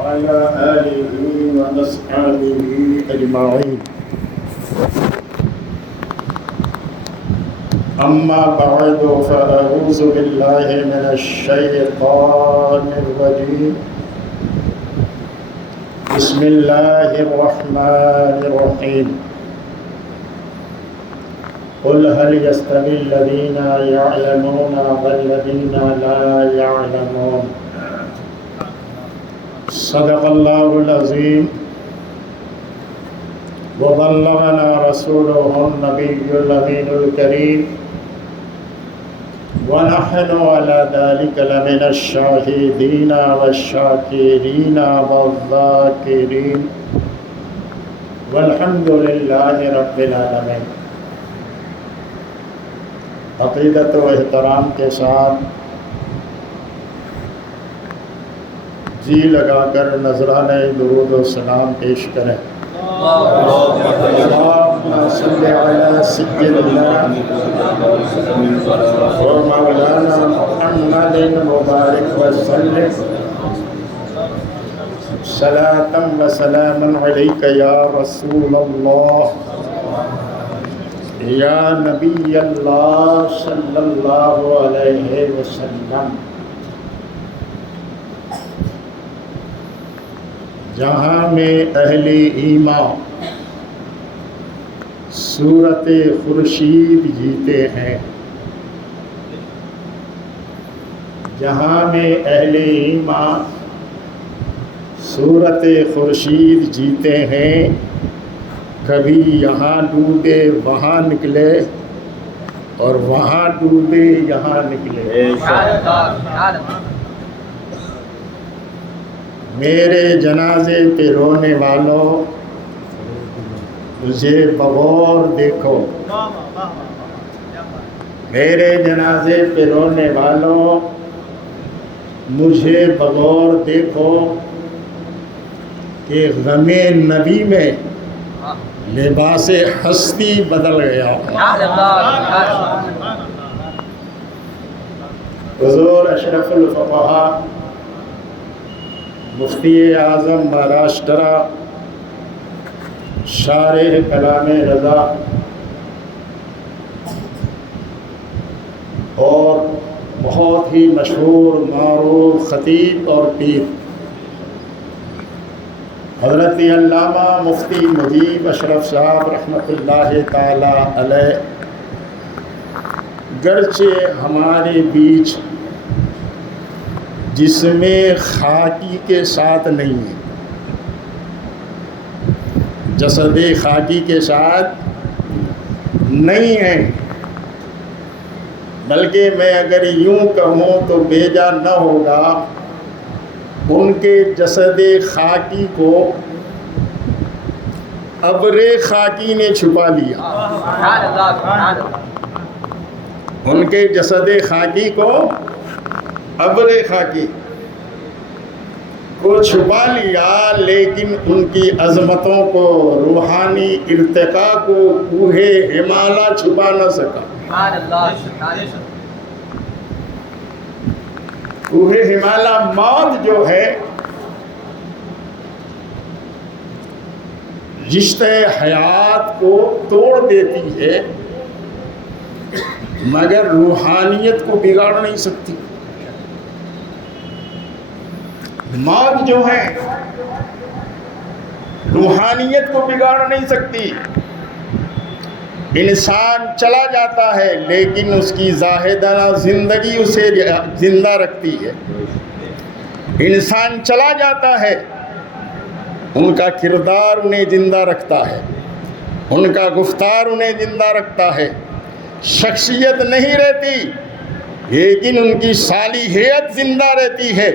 وعلى آله وأصحابه أجمعين. أما بعد فأعوذ بالله من الشيطان الرجيم. بسم الله الرحمن الرحيم. قل هل يستوي الذين يعلمون والذين لا يعلمون. صدق الله العظيم. وبلغنا رسوله النبي الأمين الكريم ونحن على ذلك لمن الشاهدين والشاكرين والذاكرين والحمد لله رب العالمين. عقیدت و احترام کے ساتھ جی لگا کر نذرانہ درود و سلام پیش کریں. اللهم صل على سيدنا ومولانا محمد مبارك وسلم صلاة وسلاما عليك يا رسول الله یا نبی اللہ صلی اللہ علیہ وسلم. جہاں میں اہل ایمان صورت خورشید جیتے ہیں، جہاں میں اہل ایمان صورت خورشید جیتے ہیں، کبھی یہاں ڈوبے وہاں نکلے اور وہاں ڈوبے یہاں نکلے. میرے جنازے پہ رونے والوں مجھے بغور دیکھو. میرے جنازے پہ رونے والوں مجھے بغور دیکھو کہ غم نبی میں لباس ہستی بدل گیا. حضور اشرف الفقہا مفتی اعظم مہاراشٹرا شارح کلام رضا اور بہت ہی مشہور معروف خطیب اور پیر حضرت علامہ مفتی مجیب اشرف صاحب رحمۃ اللہ تعالی علیہ گرچہ ہمارے بیچ جسم خاکی کے ساتھ نہیں ہے، جسد خاکی کے ساتھ نہیں ہے، بلکہ میں اگر یوں کہوں تو بیجا نہ ہوگا، ان کے جسد خاکی کو ابر خاکی نے چھپا لیا. ان کے جسد خاکی کو ابر خاکی کو چھپا لیا، لیکن ان کی عظمتوں کو، روحانی ارتقاء کو کوہ ہمالیہ چھپا نہ سکا. کوہ ہمالیہ موت جو ہے رشتہ حیات کو توڑ دیتی ہے مگر روحانیت کو بگاڑ نہیں سکتی. موت جو ہے روحانیت کو بگاڑ نہیں سکتی. انسان چلا جاتا ہے لیکن اس کی زاہدانہ زندگی اسے زندہ رکھتی ہے. انسان چلا جاتا ہے، ان کا کردار انہیں زندہ رکھتا ہے، ان کا گفتار انہیں زندہ رکھتا ہے. شخصیت نہیں رہتی لیکن ان کی صالحیت زندہ رہتی ہے،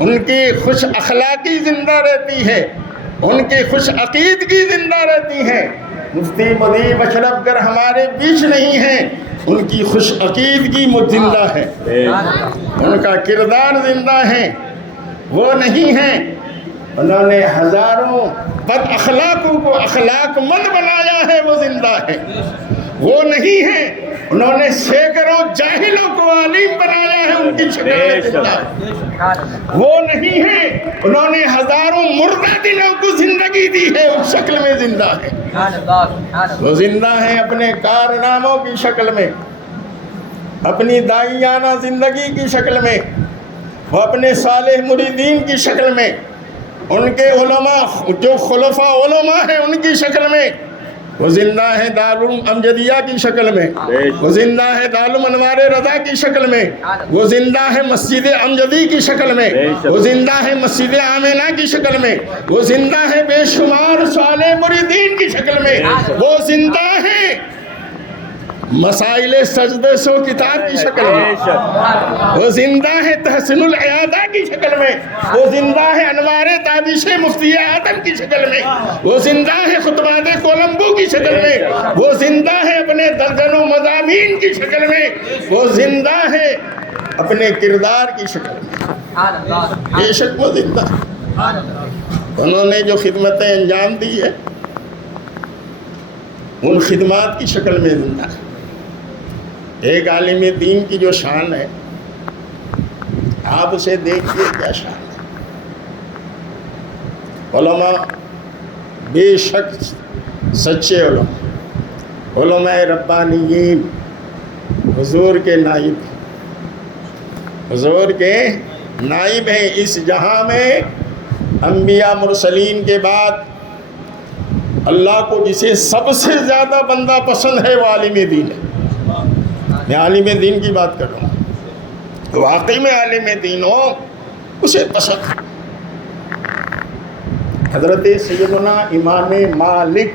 ان کی خوش اخلاقی زندہ رہتی ہے، ان کی خوش عقیدگی زندہ رہتی ہے. مفتی مجیب اشرف گر ہمارے بیچ نہیں ہیں، ان کی خوش عقیدگی زندہ ہے، ان کا کردار زندہ ہے. وہ نہیں ہیں، انہوں نے ہزاروں بد اخلاقوں کو اخلاق مند بنایا ہے، وہ زندہ ہے. وہ نہیں ہیں، انہوں نے سینکڑوں کافروں جاہلوں کو عالم بنایا ہے ان کی شکل میں زندہ ہے۔ وہ نہیں ہے، انہوں نے ہزاروں مردہ دلوں کو زندگی دی ہے، اس شکل میں زندہ ہے۔ وہ زندہ ہے اپنے کارناموں کی شکل میں، اپنی داعیانہ زندگی کی شکل میں، وہ اپنے صالح مریدین کی شکل میں، ان کے علماء جو خلفاء علماء ہیں ان کی شکل میں، وہ زندہ ہے دارالعلوم امجدیہ کی شکل میں، وہ زندہ ہے دارالعلوم انوار رضا کی شکل میں، وہ زندہ ہے مسجد امجدی کی شکل میں، وہ زندہ ہے مسجد آمنہ کی شکل میں، وہ زندہ ہے بے شمار صالح مریدین کی شکل میں، وہ زندہ ہے مسائل سجدہ سو کتاب کی شکل میں، وہ زندہ ہے تحسین العیادہ کی شکل میں، وہ زندہ ہے انوار تابش مفتی اعظم کی شکل میں، وہ زندہ ہے خطبات کولمبو کی شکل میں، وہ زندہ ہے اپنے درجنوں مضامین کی شکل میں، وہ زندہ ہے اپنے کردار کی شکل میں۔ بے شک وہ زندہ ہے۔ انہوں نے جو خدمتیں انجام دی ہے ان خدمات کی شکل میں زندہ ہے۔ ایک عالم دین کی جو شان ہے آپ اسے دیکھیے کیا شان ہے۔ علماء بے شک سچے علماء، علماء ربانیین حضور کے نائب، حضور کے نائب ہیں۔ اس جہاں میں انبیاء مرسلین کے بعد اللہ کو جسے سب سے زیادہ بندہ پسند ہے وہ عالم دین ہے۔ میں عالم دین کی بات کر رہا ہوں، واقعی میں عالم دین ہو اسے پسند ہے۔ حضرت سیدنا امام مالک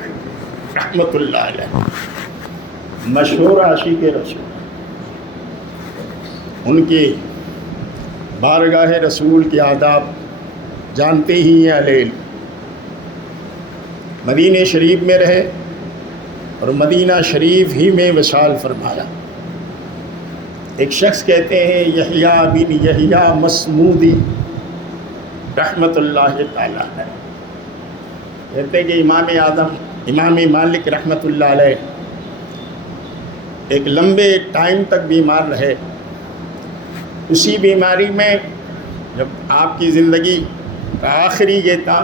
رحمۃ اللہ علیہ مشہور عاشق رسول، ان کی بارگاہ رسول کے آداب جانتے ہی ہیں علیل۔ مدینہ شریف میں رہے اور مدینہ شریف ہی میں وصال فرمایا۔ ایک شخص کہتے ہیں یحییٰ بن یحییٰ مسمودی رحمۃ اللہ تعالیٰ ہے، کہتے ہیں کہ امام مالک رحمۃ اللہ علیہ ایک لمبے ٹائم تک بیمار رہے۔ اسی بیماری میں جب آپ کی زندگی کا آخری یہ تھا،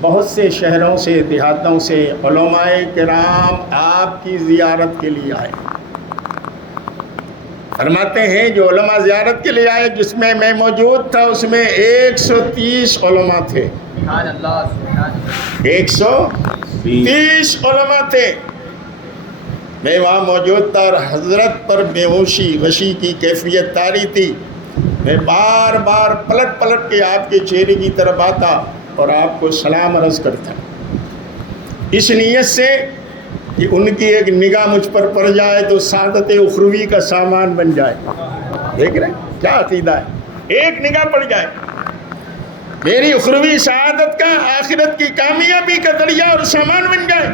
بہت سے شہروں سے دیہاتوں سے علماء کرام آپ کی زیارت کے لیے آئے۔ فرماتے ہیں جو علماء زیارت کے لیے آئے جس میں میں موجود تھا اس میں 130 علماء تھے، 130 علماء تھے۔ میں وہاں موجود تھا اور حضرت پر بے ہوشی وشی کی کیفیت طاری تھی۔ میں بار بار پلٹ پلٹ کے آپ کے چہرے کی طرف آتا اور آپ کو سلام عرض کرتا، اس نیت سے کہ ان کی ایک نگاہ مجھ پر پڑ جائے تو سعادت اخروی کا سامان بن جائے۔ دیکھ رہے ہیں کیا عقیدہ ہے، ایک نگاہ پڑ جائے میری اخروی سعادت کا، آخرت کی کامیابی کا ذریعہ اور سامان بن جائے۔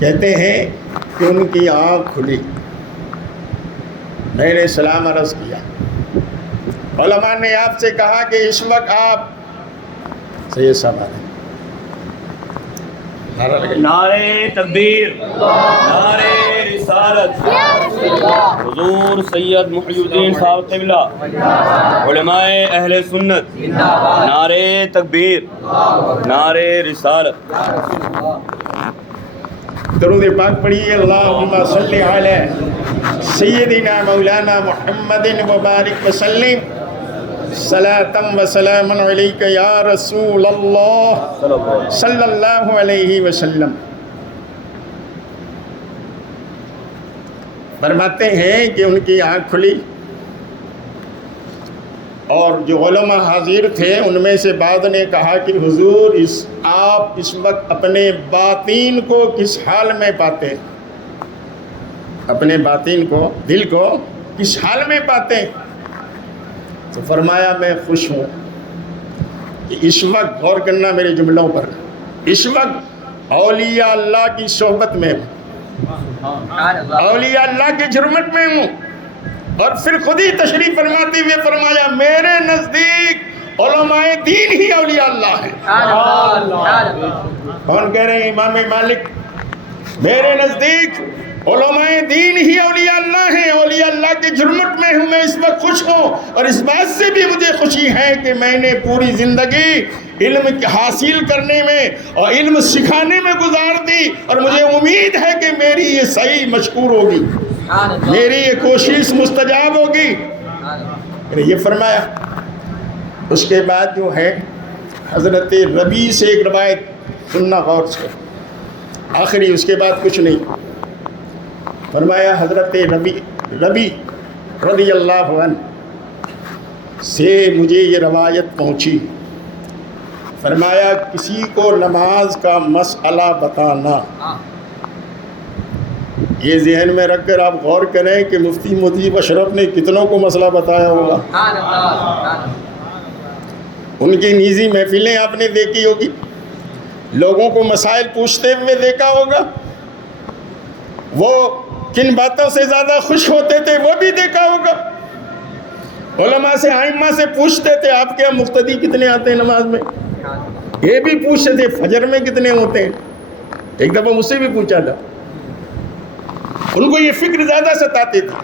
کہتے ہیں کہ ان کی آنکھ کھلی، میں نے سلام عرض کیا، علماء نے آپ سے کہا کہ اس وقت آپ سید صاحب آ رہے ہیں، نعرہ تکبیر، نعرہ رسالت، حضور سید محی الدین صاحب قبلہ، علماء اہل سنت، نعرہ تکبیر، نعرہ رسالت۔ درود پاک پڑھیے، اللہم صلی علی سیدنا مولانا محمد مبارک وسلم، صلاۃ و سلام علیک یا رسول اللہ صلی اللہ علیہ وسلم۔ فرماتے ہیں کہ ان کی آنکھ کھلی اور جو علماء حاضر تھے ان میں سے بعض نے کہا کہ حضور آپ اس وقت اپنے باطین کو کس حال میں پاتے ہیں، اپنے باطین کو، دل کو کس حال میں پاتے ہیں؟ تو فرمایا میں خوش ہوں کہ اس وقت، غور کرنا میرے جملوں پر، اس وقت اولیاء اللہ کی صحبت میں ہوں، اولیاء اللہ کی جھرمٹ میں ہوں۔ اور پھر خود ہی تشریف فرماتے ہوئے فرمایا میرے نزدیک علماء دین ہی اولیاء اللہ ہیں۔ کون کہہ رہے ہیں؟ امام مالک۔ میرے نزدیک علماء دین ہی اولیاء اللہ ہیں، اولیاء اللہ کے جرمٹ میں ہوں، میں اس وقت خوش ہوں، اور اس بات سے بھی مجھے خوشی ہے کہ میں نے پوری زندگی علم حاصل کرنے میں اور علم سکھانے میں گزار دی، اور مجھے امید ہے کہ میری یہ صحیح مشکور ہوگی، میری یہ کوشش مستجاب ہوگی۔ یہ فرمایا۔ اس کے بعد جو ہے حضرت ربیع سے ایک روایت سننا غور سے، آخری، اس کے بعد کچھ نہیں۔ فرمایا حضرت ربیع رضی اللہ عنہ سے مجھے یہ روایت پہنچی، فرمایا کسی کو نماز کا مسئلہ بتانا، یہ ذہن میں رکھ کر آپ غور کریں کہ مفتی مجیب اشرف نے کتنوں کو مسئلہ بتایا ہوگا۔ ان کی نیزی محفلیں آپ نے دیکھی ہوگی، لوگوں کو مسائل پوچھتے ہوئے دیکھا ہوگا، وہ کن باتوں سے زیادہ خوش ہوتے تھے وہ بھی دیکھا ہوگا۔ علماء سے، ائمہ سے پوچھتے تھے آپ کے مقتدی کتنے آتے ہیں نماز میں، یہ بھی پوچھتے تھے فجر میں کتنے ہوتے ہیں، ایک دفعہ مجھ سے بھی پوچھا تھا، ان کو یہ فکر زیادہ ستاتی تھی۔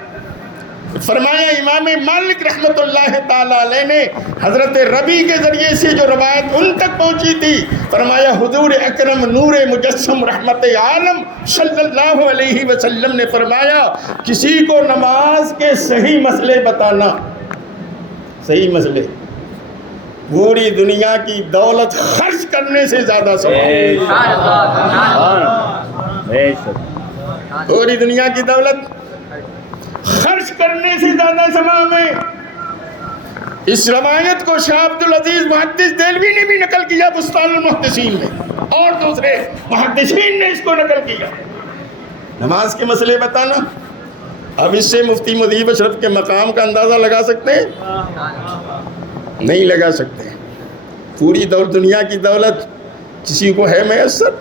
فرمایا امام مالک رحمۃ اللہ تعالی علیہ نے حضرت ربیع کے ذریعے سے جو روایت ان تک پہنچی تھی، فرمایا حضور اکرم نور مجسم رحمت عالم صلی اللہ علیہ وسلم نے فرمایا کسی کو نماز کے صحیح مسئلے بتانا، صحیح مسئلے، پوری دنیا کی دولت خرچ کرنے سے زیادہ ثواب، پوری دنیا کی دولت خرچ کرنے سے زیادہ ثواب ہے۔ اس روایت کو شاہ عبد العزیز محدث دہلوی نے بھی نقل کیا بستان المحدثین میں، اور دوسرے محدثین نے اس کو نقل کیا۔ نماز کے مسئلے بتانا، اب اس سے مفتی مجیب اشرف کے مقام کا اندازہ لگا سکتے ہیں؟ نہیں لگا سکتے۔ پوری دنیا کی دولت کسی کو ہے میسر،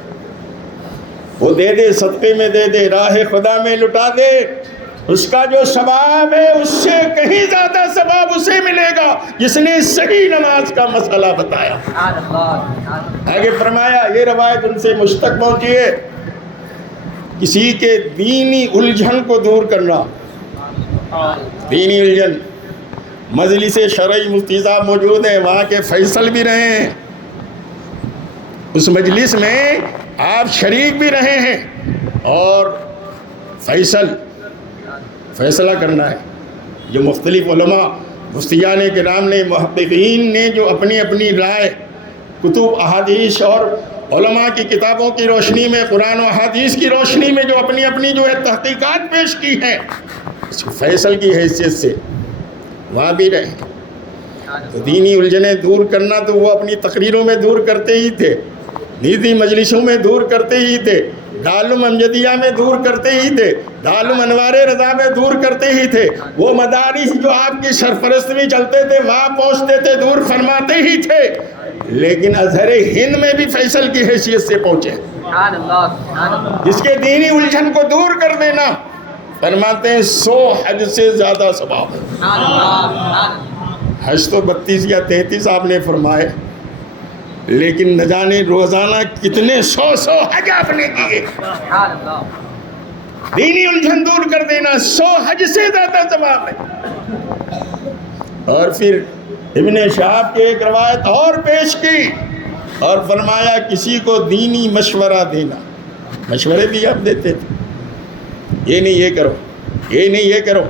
وہ دے دے، صدقے میں دے دے، راہ خدا میں لٹا دے، اس کا جو ثواب ہے اس سے کہیں زیادہ ثواب اسے ملے گا جس نے صحیح نماز کا مسئلہ بتایا۔ آگے فرمایا یہ روایت ان سے مجھ تک پہنچی ہے، کسی کے دینی الجھن کو دور کرنا، دینی الجھن، مجلس شرعی مفتی صاحب موجود ہیں، وہاں کے فیصل بھی رہے ہیں، اس مجلس میں آپ شریک بھی رہے ہیں، اور فیصلہ کرنا ہے۔ جو مختلف علماء، مفتیان کرام نے، محققین نے جو اپنی اپنی رائے کتب احادیث اور علماء کی کتابوں کی روشنی میں، قرآن و احادیث کی روشنی میں جو اپنی اپنی جو ہے تحقیقات پیش کی ہیں، اس فیصل کی حیثیت سے وہاں بھی رہے۔ تو دینی الجھنیں دور کرنا تو وہ اپنی تقریروں میں دور کرتے ہی تھے، نیزی مجلسوں میں دور کرتے ہی تھے، دارالعلوم امجدیہ میں دور کرتے ہی تھے، دارالعلوم انوار رضا میں دور کرتے ہی تھے، وہ مدارس جو آپ کی سرپرست میں چلتے تھے وہاں پہنچتے تھے، دور فرماتے ہی تھے، لیکن ازہر ہند میں بھی فیصل کی حیثیت سے پہنچے، جس کے دینی الجھن کو دور کر دینا، فرماتے ہیں 100 حج سے زیادہ ثواب ہے۔ حج تو 32 یا 33 آپ نے فرمائے، لیکن نہ جانے روزانہ کتنے 100 حج آپ نے کیے۔ دینی الجھن دور کر دینا 100 حج سے زیادہ ثواب ہے۔ اور پھر ابن شہاب کے ایک روایت اور پیش کی اور فرمایا کسی کو دینی مشورہ دینا، مشورے بھی آپ دیتے تھے، یہ نہیں یہ کرو، یہ نہیں یہ کرو،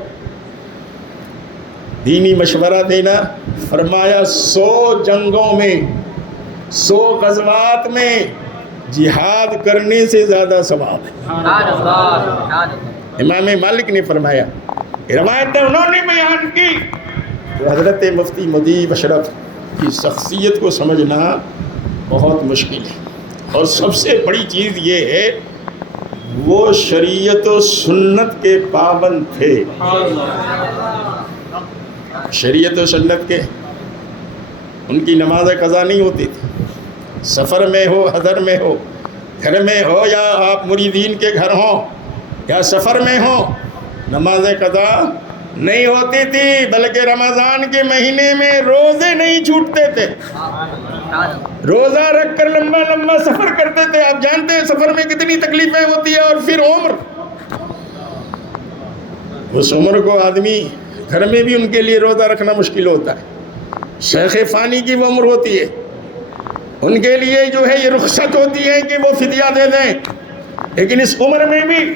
دینی مشورہ دینا، فرمایا 100 جنگوں میں، 100 غزوات میں جہاد کرنے سے زیادہ ثواب ہے۔ امام مالک نے فرمایا، روایت انہوں نے بیان کی۔ تو حضرت مفتی مجیب اشرف کی شخصیت کو سمجھنا بہت مشکل ہے، اور سب سے بڑی چیز یہ ہے وہ شریعت و سنت کے پابند تھے، شریعت و سنت کے۔ ان کی نماز قضا نہیں ہوتی تھی، سفر میں ہو، حضر میں ہو، گھر میں ہو یا آپ مریدین کے گھر ہوں یا سفر میں ہوں، نماز قضا نہیں ہوتی تھی، بلکہ رمضان کے مہینے میں روزے نہیں چھوٹتے تھے، روزہ رکھ کر لمبا لمبا سفر کرتے تھے۔ آپ جانتے ہیں سفر میں کتنی تکلیفیں ہوتی ہیں، اور پھر عمر اس عمر کو آدمی گھر میں بھی ان کے لیے روزہ رکھنا مشکل ہوتا ہے، شیخ فانی کی وہ عمر ہوتی ہے، ان کے لیے جو ہے یہ رخصت ہوتی ہے کہ وہ فدیہ دے دیں، لیکن اس عمر میں بھی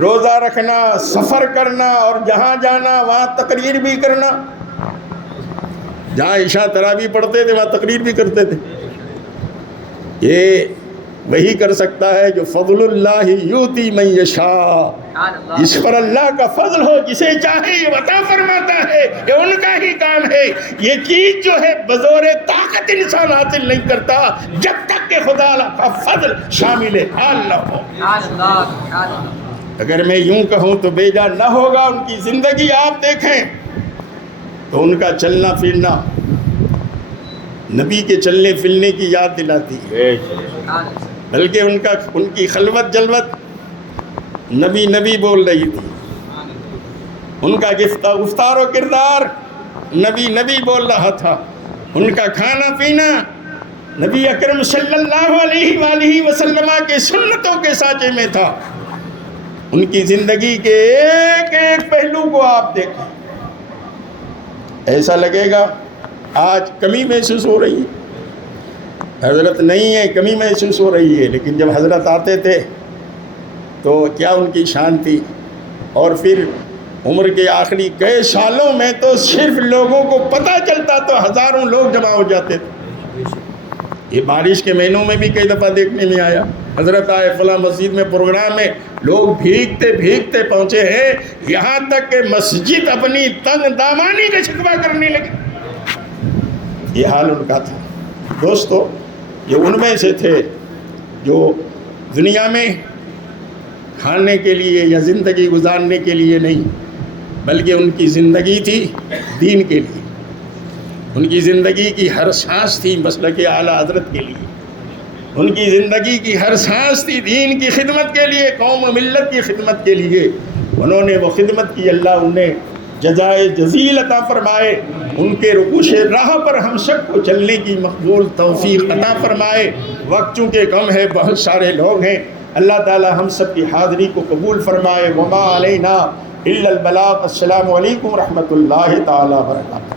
روزہ رکھنا، سفر کرنا اور جہاں جانا وہاں تقریر بھی کرنا، جہاں عشاء تراویح پڑھتے تھے وہاں تقریر بھی کرتے تھے۔ یہ وہی کر سکتا ہے جو فضل اللہ یؤتی من یشاء، اس پر اللہ کا فضل ہو، جسے چاہے یہ عطا فرماتا ہے، یہ ان کا ہی کام ہے۔ یہ چیز جو ہے بزور طاقت انسان حاصل نہیں کرتا جب تک کہ خدا کا فضل شامل حال نہ ہو۔ اگر میں یوں کہوں تو بے جا نہ ہوگا ان کی زندگی، آپ دیکھیں تو ان کا چلنا پھرنا نبی کے چلنے پھرنے کی یاد دلاتی ہے، بلکہ ان کی خلوت جلوت نبی بول رہی تھی، ان کا گفتار و کردار نبی بول رہا تھا، ان کا کھانا پینا نبی اکرم صلی اللہ علیہ وآلہ وسلم کے سنتوں کے سانچے میں تھا۔ ان کی زندگی کے ایک ایک پہلو کو آپ دیکھیں، ایسا لگے گا آج کمی محسوس ہو رہی ہے، حضرت نہیں ہے، کمی محسوس ہو رہی ہے، لیکن جب حضرت آتے تھے تو کیا ان کی شان تھی۔ اور پھر عمر کے آخری کئی سالوں میں تو صرف لوگوں کو پتہ چلتا تو ہزاروں لوگ جمع ہو جاتے تھے۔ یہ بارش کے مہینوں میں بھی کئی دفعہ دیکھنے میں آیا، حضرت آئے فلاں مسجد میں پروگرام میں، لوگ بھیگتے پہنچے ہیں، یہاں تک کہ مسجد اپنی تنگ دامانی کا شکوہ کرنے لگے۔ یہ حال ان کا تھا۔ دوستو، یہ ان میں سے تھے جو دنیا میں کھانے کے لیے یا زندگی گزارنے کے لیے نہیں، بلکہ ان کی زندگی تھی دین کے لیے، ان کی زندگی کی ہر سانس تھی مسلک اعلیٰ حضرت کے لیے، ان کی زندگی کی ہر سانس تھی دین کی خدمت کے لیے، قوم و ملت کی خدمت کے لیے۔ انہوں نے وہ خدمت کی، اللہ انہیں جزائے جزیل عطا فرمائے، ان کے رکوش راہ پر ہم سب کو چلنے کی مقبول توفیق عطا فرمائے۔ وقت چونکہ کم ہے، بہت سارے لوگ ہیں، اللہ تعالی ہم سب کی حاضری کو قبول فرمائے۔ وما علینا الا البلاغ۔ السلام علیکم ورحمۃ اللہ تعالی وبرکاتہ۔